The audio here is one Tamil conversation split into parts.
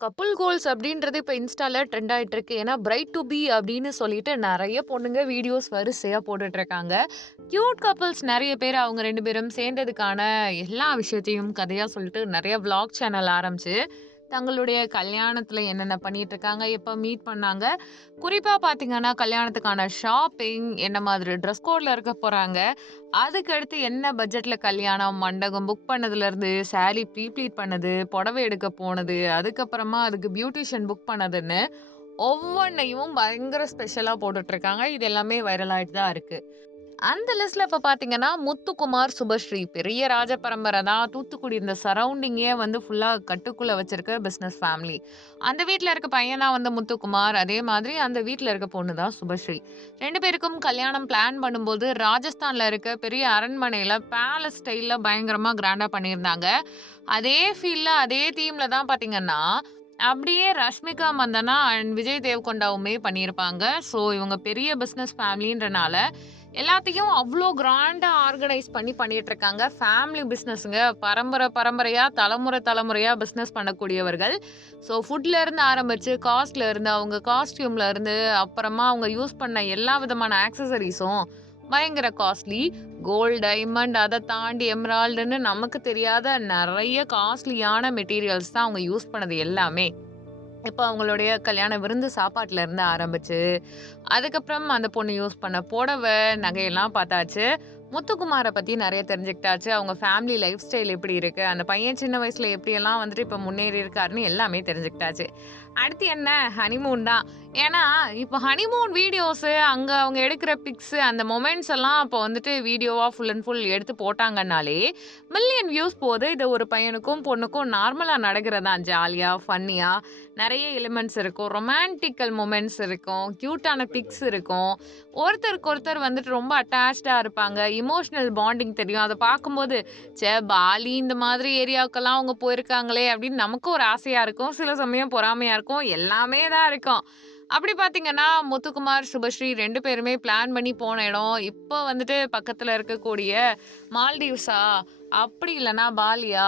கப்புள் கோல்ஸ் அப்படின்றது இப்ப இன்ஸ்டால ட்ரெண்ட் ஆயிட்டு இருக்கு. ஏன்னா, பிரைட் டூ பி அப்படின்னு சொல்லிட்டு நெறைய பொண்ணுங்க வீடியோஸ் வரிசையா போட்டுட்டு இருக்காங்க. கியூட் கப்புள்ஸ் நெறைய பேர் அவங்க 2 பேரும் சேர்ந்ததுக்கான எல்லா விஷயத்தையும் கதையா சொல்லிட்டு நெறைய விளாக் சேனல் ஆரம்பிச்சு, தங்களுடைய கல்யாணத்துல என்னென்ன பண்ணிட்டு இருக்காங்க, எப்ப மீட் பண்ணாங்க, குறிப்பா பார்த்தீங்கன்னா, கல்யாணத்துக்கான ஷாப்பிங், என்ன மாதிரி ட்ரெஸ் கோட்ல இருக்க போறாங்க, அதுக்கடுத்து என்ன பட்ஜெட்ல கல்யாணம், மண்டபம் புக் பண்ணதுலருந்து, சாரி ப்ரீ ப்ளீட் பண்ணது, புடவை எடுக்க போனது, அதுக்கப்புறமா அதுக்கு பியூட்டிஷியன் புக் பண்ணதுன்னு, ஒவ்வொன்னையும் பயங்கர ஸ்பெஷலா போட்டுட்ருக்காங்க. இது எல்லாமே வைரல் ஆயிட்டு தான் இருக்கு. அந்த லிஸ்ட்ல இப்ப பார்த்தீங்கன்னா, முத்துக்குமார், சுபஸ்ரீ பெரிய ராஜ பரம்பரை தான். தூத்துக்குடி இந்த சரவுண்டிங்கே வந்து ஃபுல்லா கட்டுக்குள்ள வச்சிருக்க பிசினஸ் ஃபேமிலி. அந்த வீட்ல இருக்க பையன் தான் வந்து முத்துக்குமார். அதே மாதிரி அந்த வீட்ல இருக்க பொண்ணு தான் சுபஸ்ரீ. 2 பேருக்கும் கல்யாணம் பிளான் பண்ணும்போது, ராஜஸ்தான்ல இருக்க பெரிய அரண்மனையில பேலஸ் ஸ்டைல்ல பயங்கரமா கிராண்டா பண்ணியிருந்தாங்க. அதே ஃபீல்ல, அதே தீம்ல தான் பார்த்தீங்கன்னா, அப்படியே ரஷ்மிகா மந்தனா அண்ட் விஜய் தேவரகொண்டாவுமே பண்ணியிருப்பாங்க. ஸோ இவங்க பெரிய பிசினஸ் ஃபேமிலின்றனால, எல்லாத்தையும் அவ்ளோ கிராண்டா ஆர்கனைஸ் பண்ணி பண்ணிட்டுருக்காங்க. ஃபேமிலி பிசினஸ்ங்க. பரம்பரை பரம்பரையா, தலைமுறை தலைமுறையா பிசினஸ் பண்ணக்கூடியவர்கள். ஸோ ஃபுட்ல இருந்து ஆரம்பிச்சு, காஸ்ட்ல இருந்து, அவங்க காஸ்டியூம்ல இருந்து, அப்புறமா அவங்க யூஸ் பண்ண எல்லா விதமான ஆக்சஸரீஸும் பயங்கர காஸ்ட்லி. கோல்ட், டைமண்ட் அத தாண்டி எமரால்டுன்னு நமக்கு தெரியாத நெறைய காஸ்ட்லியான மெட்டீரியல்ஸ் தான் அவங்க யூஸ் பண்ணது எல்லாமே. இப்ப அவங்களுடைய கல்யாண விருந்து சாப்பாட்டுல இருந்து ஆரம்பிச்சு, அதுக்கப்புறம் அந்த பொண்ணு யூஸ் பண்ண புடவை, நகையெல்லாம் பார்த்தாச்சு. முத்துக்குமார பத்தி நெறைய தெரிஞ்சுக்கிட்டாச்சு. அவங்க ஃபேமிலி லைஃப் ஸ்டைல் எப்படி இருக்கு? அந்த பையன் சின்ன வயசுல எப்படியெல்லாம் வந்துட்டு இப்ப முன்னேறி இருக்காருன்னு எல்லாமே தெரிஞ்சுக்கிட்டாச்சு. அடுத்து என்ன? ஹனிமூன் தான். ஏன்னா, இப்ப ஹனிமூன் வீடியோஸு அங்க அவங்க எடுக்கிற பிக்ஸு அந்த மொமெண்ட்ஸ் எல்லாம் அப்ப வந்துட்டு வீடியோவா ஃபுல் அண்ட் ஃபுல் எடுத்து போட்டாங்கன்னாலே, மில்லியன் வியூஸ் போது. இது ஒரு பையனுக்கும், பொண்ணுக்கும் நார்மலா நடக்கிறது தான். ஜாலியா, ஃபன்னியா நெறைய எலிமெண்ட்ஸ் இருக்கும். ரொமான்டிக்கல் மொமெண்ட்ஸ் இருக்கும். கியூட்டான பிக்ஸ் இருக்கும். ஒருத்தருக்கு ஒருத்தர் வந்துட்டு ரொம்ப அட்டாச்டா இருப்பாங்க. எமோஷனல் பாண்டிங் தெரியும். அத பார்க்கும்போது, ச்சே! பாலி இந்த மாதிரி ஏரியாவுக்கெல்லாம் அவங்க போயிருக்காங்களே! அப்படின்னு நமக்கும் ஒரு ஆசையா இருக்கும். சில சமயம் பொறாமையா இருக்கும். எல்லாமே தான் இருக்கும். அப்படி பார்த்தீங்கன்னா, முத்துக்குமார், சுபஸ்ரீ 2 பேருமே பிளான் பண்ணி போன இடம், இப்போ வந்துட்டு பக்கத்துல இருக்கக்கூடிய மால்டீவ்ஸா? அப்படி இல்லன்னா பாலியா?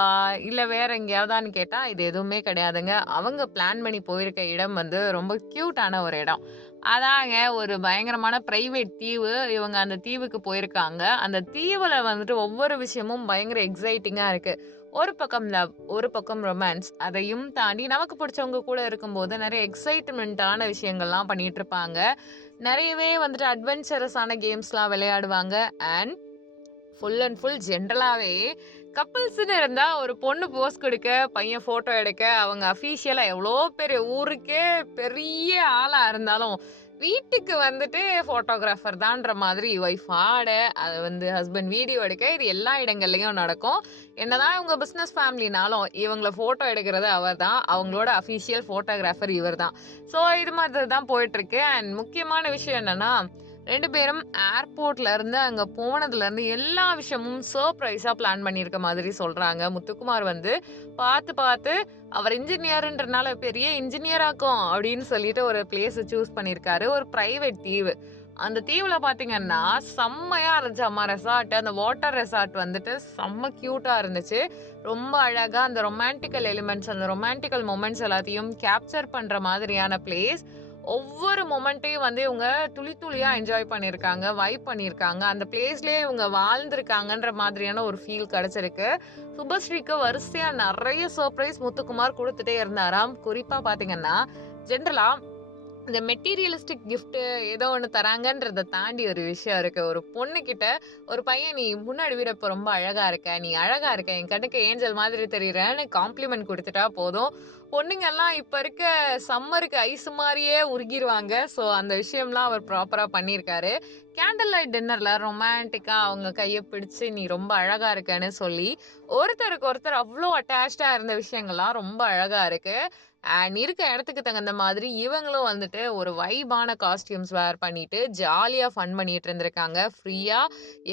இல்ல வேற எங்கேயாவதான்னு கேட்டா, இது எதுவுமே கிடையாதுங்க. அவங்க பிளான் பண்ணி போயிருக்க இடம் வந்து ரொம்ப கியூட்டான ஒரு இடம். அதாங்க ஒரு பயங்கரமான பிரைவேட் தீவு. இவங்க அந்த தீவுக்கு போயிருக்காங்க. அந்த தீவுல வந்துட்டு ஒவ்வொரு விஷயமும் பயங்கர எக்ஸைட்டிங்கா இருக்கு. ஒரு பக்கம் லவ், ஒரு பக்கம் ரொமான்ஸ். அதையும் தாண்டி நமக்கு பிடிச்சவங்க கூட இருக்கும்போது நெறைய எக்ஸைட்மென்ட்டான விஷயங்கள்லாம் பண்ணிட்டு இருப்பாங்க. நெறையவே வந்துட்டு அட்வென்ச்சரஸான கேம்ஸ்லாம் விளையாடுவாங்க. அண்ட் ஃபுல் அண்ட் ஃபுல் ஜென்ரலாவே கப்பிள்ஸ்ன்னு இருந்தா ஒரு பொண்ணு போஸ் குடுக்க, பையன் ஃபோட்டோ எடுக்க, அவங்க அஃபிஷியலா எவ்வளோ பெரிய ஊருக்கே பெரிய ஆளா இருந்தாலும், வீட்டுக்கு வந்துட்டு ஃபோட்டோகிராஃபர் தான்ற மாதிரி ஒய்ஃப் ஆட, அத வந்து ஹஸ்பண்ட் வீடியோ எடுக்க, இது எல்லா இடங்கள்லயும் நடக்கும். என்னதான் இவங்க பிசினஸ் ஃபேமிலினாலும், இவங்கள ஃபோட்டோ எடுக்கிறது அவர் தான். அவங்களோட அஃபிஷியல் ஃபோட்டோகிராஃபர் இவர் தான். ஸோ இது மாதிரி தான் போயிட்டுருக்கு. அண்ட் முக்கியமான விஷயம் என்னன்னா, 2 பேரும் ஏர்போர்ட்ல இருந்து அங்க போனதுலருந்து எல்லா விஷயமும் சர்ப்ரைஸா பிளான் பண்ணியிருக்க மாதிரி சொல்றாங்க. முத்துக்குமார் வந்து பார்த்து, பார்த்து அவர் இன்ஜினியர்ன்றனால பெரிய இன்ஜினியராக்கும் அப்படின்னு சொல்லிட்டு ஒரு பிளேஸ சூஸ் பண்ணியிருக்காரு. ஒரு பிரைவேட் தீவு. அந்த தீவுல பார்த்தீங்கன்னா, செம்மையா இருந்துச்சாமா ரெசார்ட். அந்த வாட்டர் ரெசார்ட் வந்துட்டு செம்ம கியூட்டா இருந்துச்சு. ரொம்ப அழகா அந்த ரொமான்டிக்கல் எலிமெண்ட்ஸ், அந்த ரொமான்டிக்கல் மொமெண்ட்ஸ் எல்லாத்தையும் கேப்சர் பண்ற மாதிரியான பிளேஸ். ஒவ்வொரு மொமெண்ட்டையும் வந்து இவங்க துளி துளியா என்ஜாய் பண்ணியிருக்காங்க. வைப் பண்ணியிருக்காங்க. அந்த பிளேஸ்லயே இவங்க வாழ்ந்திருக்காங்கன்ற மாதிரியான ஒரு ஃபீல் கிடைச்சிருக்கு. சுபஸ்ரீக்கு வரிசையா நெறைய சர்ப்ரைஸ் முத்துக்குமார் குடுத்துட்டே இருந்தாராம். குறிப்பா பார்த்தீங்கன்னா, ஜென்ரலா இந்த மெட்டீரியலிஸ்டிக் கிஃப்ட் ஏதோ ஒண்ணு தராங்கன்றத தாண்டி ஒரு விஷயம் இருக்கு. ஒரு பொண்ணுகிட்ட ஒரு பையன் "நீ முன்னாடி விட இப்ப ரொம்ப அழகா இருக்க. நீ அழகா இருக்க. என் கண்ணுக்கு ஏஞ்சல் மாதிரி தெரியிறன்னு" காம்ப்ளிமெண்ட் குடுத்துட்டா போதும். பொண்ணுங்கலாம் இப்ப இருக்க சம்மருக்கு ஐஸ் மாரியே உருகிருவாங்க. ஸோ அந்த விஷயம்லாம் அவர் ப்ராப்பரா பண்ணியிருக்காரு. கேண்டில் லைட் டின்னர்ல ரொமான்டிக்கா அவங்க கைய பிடிச்சு "நீ ரொம்ப அழகா இருக்கன்னு" சொல்லி ஒருத்தருக்கு ஒருத்தர் அவ்ளோ அட்டாச்டா இருந்த விஷயங்கள்லாம் ரொம்ப அழகா இருக்கு. அண்ட் இருக்க இடத்துக்கு தகுந்த மாதிரி இவங்களும் வந்துட்டு ஒரு வைபான காஸ்டியூம்ஸ் வேர் பண்ணிட்டு ஜாலியா ஃபன் பண்ணிட்டு இருந்திருக்காங்க. ஃப்ரீயா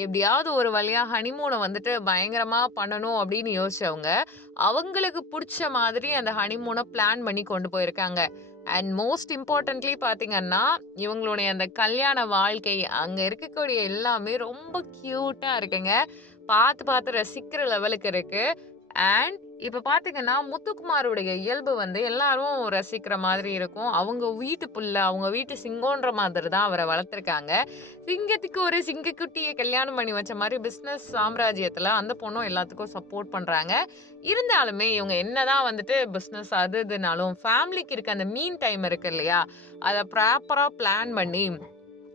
எப்படியாவது ஒரு வழியா ஹனிமூனை வந்துட்டு பயங்கரமா பண்ணணும் அப்படின்னு யோசிச்சவங்க, அவங்களுக்கு புடிச்ச மாதிரி அந்த ஹனிமூனை பிளான் பண்ணி கொண்டு போயிருக்காங்க. அண்ட் மோஸ்ட் இம்பார்ட்டன்ட்லி பார்த்தீங்கன்னா, இவங்களுடைய அந்த கல்யாண வாழ்க்கை, அங்க இருக்கக்கூடிய எல்லாமே ரொம்ப கியூட்டா இருக்குங்க. பார்த்து பார்த்து ரசிக்கிற லெவலுக்கு இருக்கு. அண்ட் இப்ப பாத்தீங்கன்னா, முத்துக்குமாருடைய இயல்பு வந்து எல்லாரும் ரசிக்கிற மாதிரி இருக்கும். அவங்க வீட்டு புள்ள, அவங்க வீட்டு சிங்கம்ன்ற மாதிரி தான் அவர வளர்த்துருக்காங்க. சிங்கத்துக்கு ஒரு சிங்கக்குட்டிய கல்யாணம் பண்ணி வச்ச மாரி பிசினஸ் சாம்ராஜ்யத்துல அந்த பொண்ணும் எல்லாத்துக்கும் சப்போர்ட் பண்றாங்க. இருந்தாலுமே இவங்க என்னதான் வந்துட்டு பிசினஸ் அது இதுனாலும், ஃபேமிலிக்கு இருக்க அந்த மீன் டைம் இருக்கு இல்லையா? அத ப்ராப்பரா பிளான் பண்ணி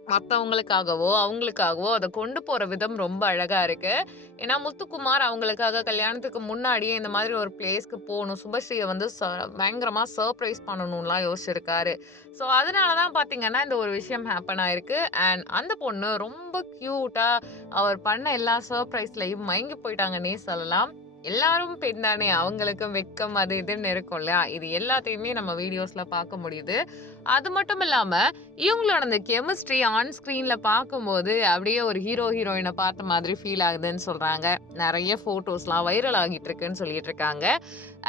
மத்தவங்களுக்காகவோ, அவங்களுக்காகவோ அத கொண்டு போற விதம் ரொம்ப அழகா இருக்கு. ஏன்னா, முத்துக்குமார் அவங்களுக்காக கல்யாணத்துக்கு முன்னாடியே இந்த மாதிரி ஒரு பிளேஸ்க்கு போணும். சுபஸ்ரீய வந்து பயங்கரமா சர்ப்ரைஸ் பண்ணணும்லாம் யோசிச்சிருக்காரு. ஸோ, அதனால தான் பார்த்தீங்கன்னா, இந்த ஒரு விஷயம் ஹேப்பன் ஆயிருக்கு. அண்ட் அந்த பொண்ணு ரொம்ப கியூட்டா அவர் பண்ண எல்லா சர்ப்ரைஸ்லயும் மயங்கி போயிட்டாங்கன்னே சொல்லலாம். எல்லாரும் பெண் தானே! அவங்களுக்கும் வெட்கம் அது இதுன்னு இருக்கும் இல்லையா? இது எல்லாத்தையுமே நம்ம வீடியோஸ்ல பார்க்க முடியுது. அது மட்டும் இல்லாம, இவங்களோட அந்த கெமிஸ்ட்ரி ஆன் ஸ்க்ரீன்ல பார்க்கும்போது, அப்படியே ஒரு ஹீரோ, ஹீரோயின பார்த்த மாதிரி ஃபீல் ஆகுதுன்னு சொல்றாங்க. நெறைய ஃபோட்டோஸ்லாம் வைரல் ஆகிட்டு இருக்குன்னு சொல்லிட்டு இருக்காங்க.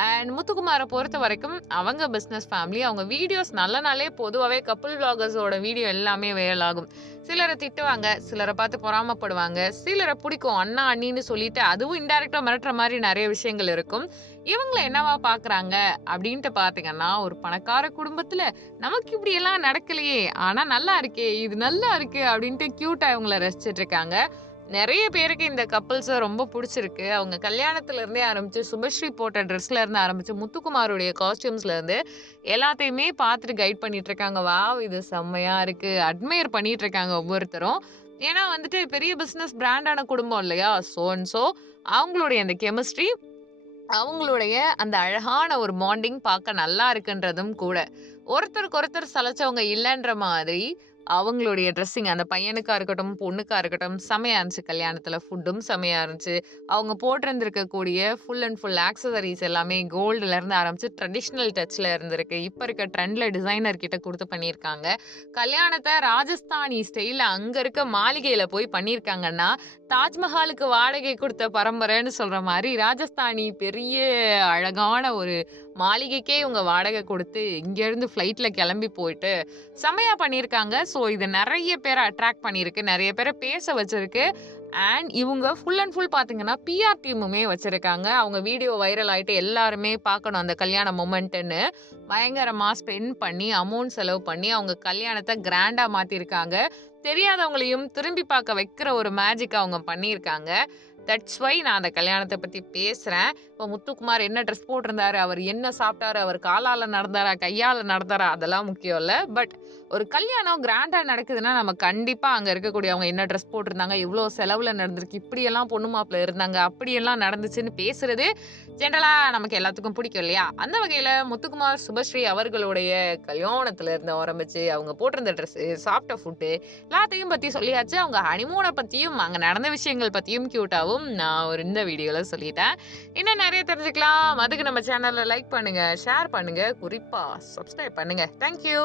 அண்ட் முத்துக்குமார பொறுத்தவரைக்கும், அவங்க பிசினஸ் ஃபேமிலி. அவங்க வீடியோஸ் நல்ல நாளே பொதுவாவே கப்புள் விளாகர்ஸோட வீடியோ எல்லாமே வைரல் ஆகும். சிலர திட்டுவாங்க, சிலர பார்த்து பொறாமப்படுவாங்க, சிலர பிடிக்கும். அண்ணா, அண்ணின்னு சொல்லிட்டு அதுவும் இன்டைரக்ட்டா மிரட்டுற மாரி நெறைய விஷயங்கள் இருக்கும். இவங்கள என்னவா பார்க்குறாங்க அப்படின்ட்டு பார்த்தீங்கன்னா, ஒரு பணக்கார குடும்பத்துல நமக்கு இப்படியெல்லாம் நடக்கலையே! ஆனா நல்லா இருக்கே! இது நல்லா இருக்கு அப்படின்ட்டு கியூட்டா இவங்கள ரசிச்சுட்டு இருக்காங்க. நெறைய பேருக்கு இந்த கப்பிள்ஸ ரொம்ப புடிச்சிருக்கு. அவங்க கல்யாணத்துல இருந்தே ஆரம்பிச்சு, சுபஸ்ரீ போட்ட ட்ரெஸ்ல இருந்து ஆரம்பிச்சு, முத்துக்குமாருடைய காஸ்டியூம்ஸ்ல இருந்து எல்லாத்தையுமே பார்த்துட்டு கைட் பண்ணிட்டு இருக்காங்க. வாவ்! இது செம்மையா இருக்கு. அட்மையர் பண்ணிட்டு இருக்காங்க ஒவ்வொருத்தரும். ஏன்னா வந்துட்டு பெரிய பிசினஸ் பிராண்டான குடும்பம் இல்லையா? சோ அண்ட் சோ அவங்களுடைய அந்த கெமிஸ்ட்ரி அவங்களுடைய அந்த அழகான ஒரு பாண்டிங் பார்க்க நல்லா இருக்குன்றதும் கூட. ஒருத்தருக்கு ஒருத்தர் சலைச்சவங்க இல்லன்ற மாதிரி, அவங்களுடைய ட்ரெஸ்ஸிங் அந்த பையனுக்கா இருக்கட்டும், பொண்ணுக்கா இருக்கட்டும் செமையா இருந்துச்சு கல்யாணத்துல. ஃபுட்டும் செமையா இருந்துச்சு. அவங்க போட்டிருந்திருக்கக்கூடிய ஃபுல் அண்ட் ஃபுல் ஆக்சஸரீஸ் எல்லாமே கோல்டுல இருந்து ஆரம்பிச்சு ட்ரெடிஷனல் டச்ல இருந்திருக்கு. இப்ப இருக்க ட்ரெண்ட்ல டிசைனர் கிட்ட குடுத்து பண்ணியிருக்காங்க. கல்யாணத்த ராஜஸ்தானி ஸ்டைல்ல அங்க இருக்க மாளிகையில போய் பண்ணியிருக்காங்கன்னா, தாஜ்மஹாலுக்கு வாடகை குடுத்த பரம்பரைன்னு சொல்ற மாரி, ராஜஸ்தானி பெரிய அழகான ஒரு மாளிகைக்கே இவங்க வாடகை குடுத்து, இங்கேருந்து ஃப்ளைட்ல கெளம்பி போயிட்டு, செம்மையா பண்ணியிருக்காங்க. ஸோ, இது நெறைய பேர அட்ராக்ட் பண்ணியிருக்கு. நெறைய பேர பேச வச்சிருக்கு. அண்ட் இவுங்க ஃபுல் அண்ட் ஃபுல் பார்த்தீங்கன்னா, பிஆர் டீமுமே வச்சிருக்காங்க. அவங்க வீடியோ வைரல் ஆயிட்டு எல்லாருமே பார்க்கணும் அந்த கல்யாண மொமெண்ட்டுன்னு. பயங்கரமா ஸ்பெண்ட் பண்ணி, அமௌண்ட் செலவு பண்ணி, அவங்க கல்யாணத்த கிராண்டா மாத்தியிருக்காங்க. தெரியாதவங்களையும் திரும்பி பார்க்க வைக்கிற ஒரு மேஜிக்க அவங்க பண்ணியிருக்காங்க. தட்ஸ் வை நான் அந்த கல்யாணத்த பத்தி பேசுறேன். இப்போ முத்துக்குமார் என்ன ட்ரெஸ் போட்டிருந்தாரு, அவர் என்ன சாப்பிட்டாரு, அவர் காலால நடந்தாரா, கையால நடந்தாரா அதெல்லாம் முக்கியம் இல்ல. பட் ஒரு கல்யாணம் கிராண்டா நடக்குதுன்னா, நம்ம கண்டிப்பா அங்க இருக்கக்கூடியவங்க என்ன ட்ரெஸ் போட்டிருந்தாங்க, இவ்ளோ செலவுல நடந்திருக்கு, இப்படியெல்லாம் பொண்ணு மாப்பிள்ளை இருந்தாங்க, அப்படியெல்லாம் நடந்துச்சுன்னு பேசுறது ஜெனரலா நமக்கு எல்லாத்துக்கும் பிடிக்கும் இல்லையா? அந்த வகையில முத்துக்குமார், சுபஸ்ரீ அவர்களுடைய கல்யாணத்துல இருந்து ஆரம்பிச்சு, அவங்க போட்டிருந்த ட்ரெஸ்ஸு, சாப்பிட்ட ஃபுட்டு எல்லாத்தையும் பத்தி சொல்லியாச்சு. அவங்க ஹனிமூன பத்தியும், அங்க நடந்த விஷயங்கள் பத்தியும் கியூட்டாவும் நான் ஒரு இந்த வீடியோல சொல்லிட்டேன். இன்னும் நெறைய தெரிஞ்சுக்கலாம். அதுக்கு நம்ம சேனல லைக் பண்ணுங்க, ஷேர் பண்ணுங்க, குறிப்பா சப்ஸ்கிரைப் பண்ணுங்க. Thank you.